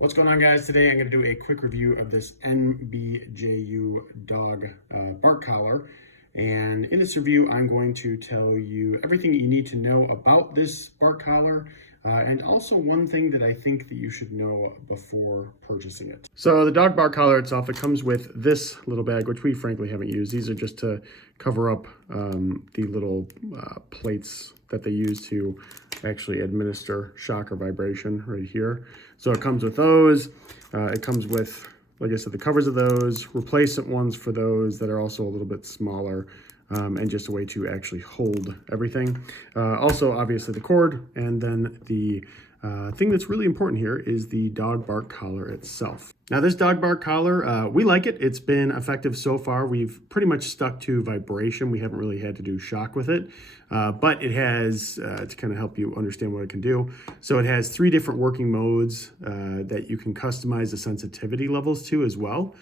What's going on, guys? Today I'm going to do a quick review of this NBJU dog bark collar. And in this review, I'm going to tell you everything you need to know about this bark collar, and also one thing that I think that you should know before purchasing it. So the dog bark collar itself, it comes with this little bag, which we frankly haven't used. These are just to cover up the little plates that they use to actually administer shock or vibration right here. So it comes with those. It comes with, like I said, the covers of those, replacement ones for those that are also a little bit smaller, and just a way to actually hold everything. Also, obviously, the cord, and then the thing that's really important here is the dog bark collar itself. Now, this dog bark collar, we like it. It's been effective so far. We've pretty much stuck to vibration. We haven't really had to do shock with it, but it has, to kind of help you understand what it can do. So it has 3 different working modes that you can customize the sensitivity levels to as well.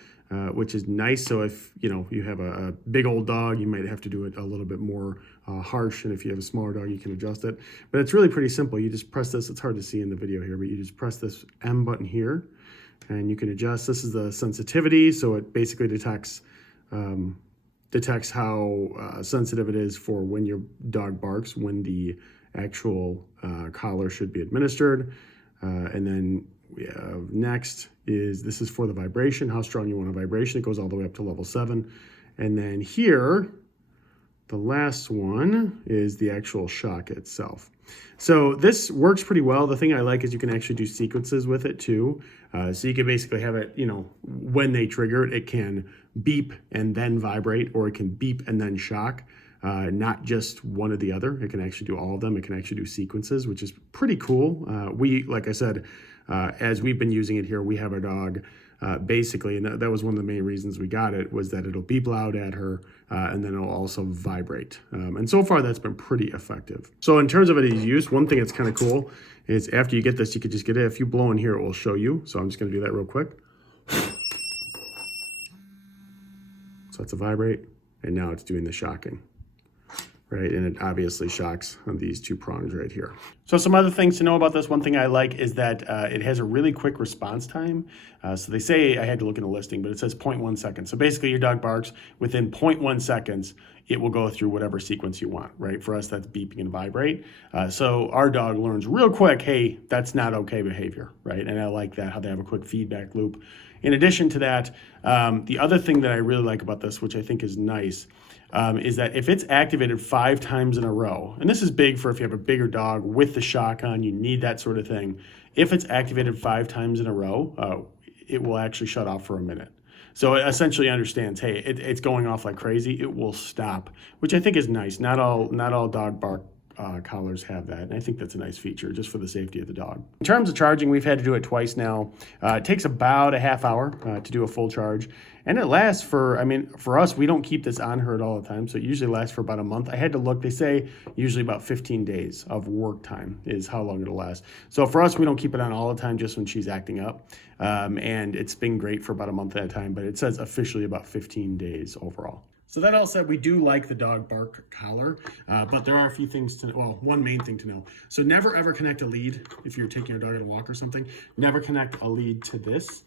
Which is nice. So if you have a big old dog, you might have to do it a little bit more harsh, and if you have a smaller dog, you can adjust it. But it's really pretty simple. You just press this. It's hard to see in the video here, but you just press this M button here, and you can adjust. This is the sensitivity, so it basically detects how sensitive it is for when your dog barks, when the actual collar should be administered, and then we have next is, this is for the vibration, how strong you want a vibration. It goes all the way up to level 7. And then here, the last one is the actual shock itself. So this works pretty well. The thing I like is you can actually do sequences with it too. So you can basically have it, when they trigger it, it can beep and then vibrate, or it can beep and then shock. Not just one or the other. It can actually do all of them. It can actually do sequences, which is pretty cool. Like I said, as we've been using it here, we have our dog basically, and that was one of the main reasons we got it, was that it'll beep loud at her, and then it'll also vibrate. And so far, that's been pretty effective. So in terms of its use, one thing that's kind of cool is after you get this, you could just get it. If you blow in here, it will show you. So I'm just going to do that real quick. So that's a vibrate, and now it's doing the shocking. Right, and it obviously shocks on these 2 prongs right here. So some other things to know about this. One thing I like is that it has a really quick response time. So they say, I had to look in the listing, but it says 0.1 seconds. So basically your dog barks, within 0.1 seconds, it will go through whatever sequence you want, right? For us, that's beeping and vibrate. So our dog learns real quick, hey, that's not okay behavior, right? And I like that, how they have a quick feedback loop. In addition to that, the other thing that I really like about this, which I think is nice, is that if it's activated 5 times in a row, and this is big for if you have a bigger dog with the shock on, you need that sort of thing. If it's activated 5 times in a row, it will actually shut off for a minute. So it essentially understands, hey, it's going off like crazy. It will stop, which I think is nice. Not all dog bark collars have that, and I think that's a nice feature just for the safety of the dog. In terms of charging, we've had to do it twice now. It takes about a half hour to do a full charge, and it lasts for us, we don't keep this on her at all the time, so it usually lasts for about a month. I had to look. They say usually about 15 days of work time is how long it'll last. So for us, we don't keep it on all the time, just when she's acting up, and it's been great for about a month at a time, but it says officially about 15 days overall. So that all said, we do like the dog bark collar, but there are a few things one main thing to know. So never ever connect a lead if you're taking your dog on a walk or something. Never connect a lead to this,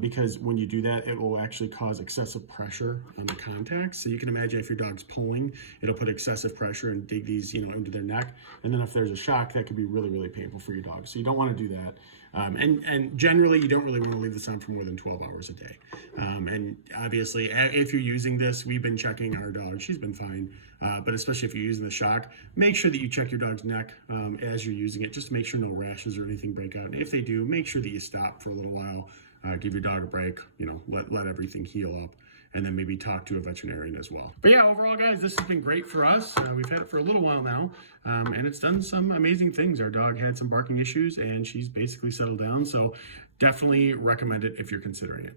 because when you do that, it will actually cause excessive pressure on the contacts. So you can imagine if your dog's pulling, it'll put excessive pressure and dig these, into their neck. And then if there's a shock, that could be really, really painful for your dog. So you don't want to do that. And generally, you don't really want to leave this on for more than 12 hours a day. And obviously, if you're using this, we've been checking our dog. She's been fine. But especially if you're using the shock, make sure that you check your dog's neck as you're using it, just to make sure no rashes or anything break out. And if they do, make sure that you stop for a little while, give your dog a break, let everything heal up, and then maybe talk to a veterinarian as well. But yeah, overall, guys, this has been great for us. We've had it for a little while now, and it's done some amazing things. Our dog had some barking issues, and she's basically settled down. So definitely recommend it if you're considering it.